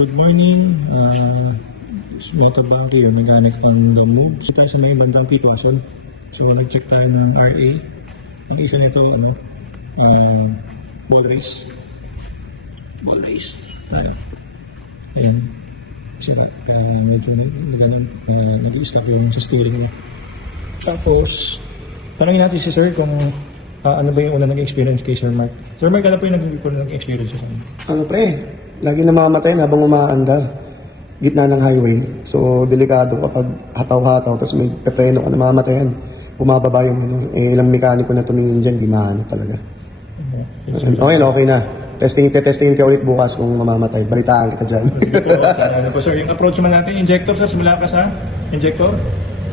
good morning. Motor Banky, yung naghanap ng the move. Kasi tayo sa may bandang Pitwason. So, nag-check tayo ng RA. Ang isa nito, ball race. Ball race. Ayan. Kasi medyo nag-i-stop yung sa steering. Tapos, tanongin natin si Sir kung ano ba yung una nag-experience kay Sir Mark. Sir Mark, ano po yung nag-experience sa kanya? Ano pre, lagi namamatay habang umaandar. Gitna ng highway. So, delikado kapag hataw-hataw, tapos may pepreno ka, namamatayan. Bumababa yung ano. Ilang mekaniko na tumingin dyan, di maano talaga. Okay na. Testingin ka ulit bukas kung mamamatay. Balitaan kita dyan. Ano po sir, yung approach naman natin, injector sir, simula ka sa injector?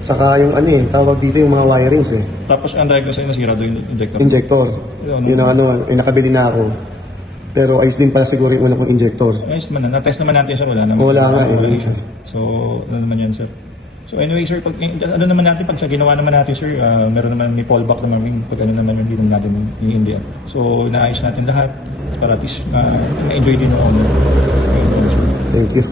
Saka yung tawag dito yung mga wirings Tapos ang diagnose ay nasira doon yung injector? Injector. Yun ang nakabili na ako. Pero ayos din pala siguro yung una kong injector. Ayos naman na. Na-test naman natin sir, wala naman. Wala nga So, ano naman yan sir? So anyway sir, pag ano naman natin, pag sa ginawa naman natin sir, meron naman may fallback naman pag ano naman yung hindi natin i-India. So, naayos natin lahat para at least ma-enjoy din yung owner. Thank you.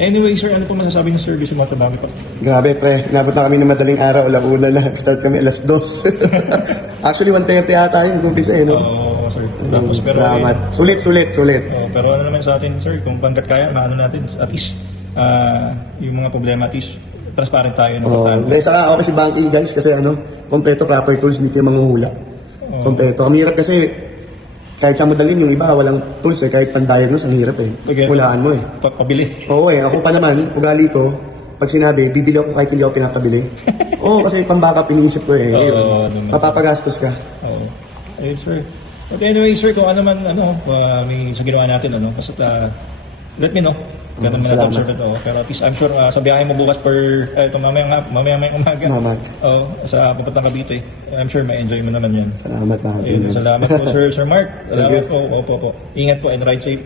Anyway sir, ano po masasabi ng service mo tabami pa? Grabe pre, nabot na kami ng madaling araw, una na. Start kami alas 2. Actually, 1:30 ata yung kumpisa no? Oo sir. Tapos pero salamat. Sulit. Pero ano naman sa atin sir, kung hanggat kaya, maano natin, at least yung mga problema at least transparent tayo. Saka ako si Banky guys kasi kompleto proper tools, hindi kayo manghuhula. Kompleto. Ang hirap kasi kahit sa madalin yung iba, walang tools kahit pan-diagnose, ang hirap Hulaan mo Pabili. Oo ako pa naman, ugali ko, pag sinabi, bibili ako kahit hindi ako pinapabili. Oo, kasi pang-backup iniisip ko mapapagastos ka. Oo. Ayun sir. But anyway sir, kung ano man, may sa ginawa natin, basta let me know. Ganun man natin observe ito. Pero at least I'm sure sa biyahe mo bukas mamaya umaga. Sa papuntang Cavite. I'm sure may enjoy mo naman yan. Salamat salamat po Sir Mark. Salamat po. Opo. Ingat po and ride safe.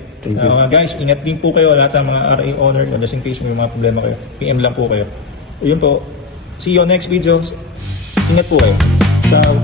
Guys, ingat din po kayo lahat ng mga RA owner just in case may mga problema kayo. PM lang po kayo. Yun po. See you on next video. Ingat po kayo. Ciao.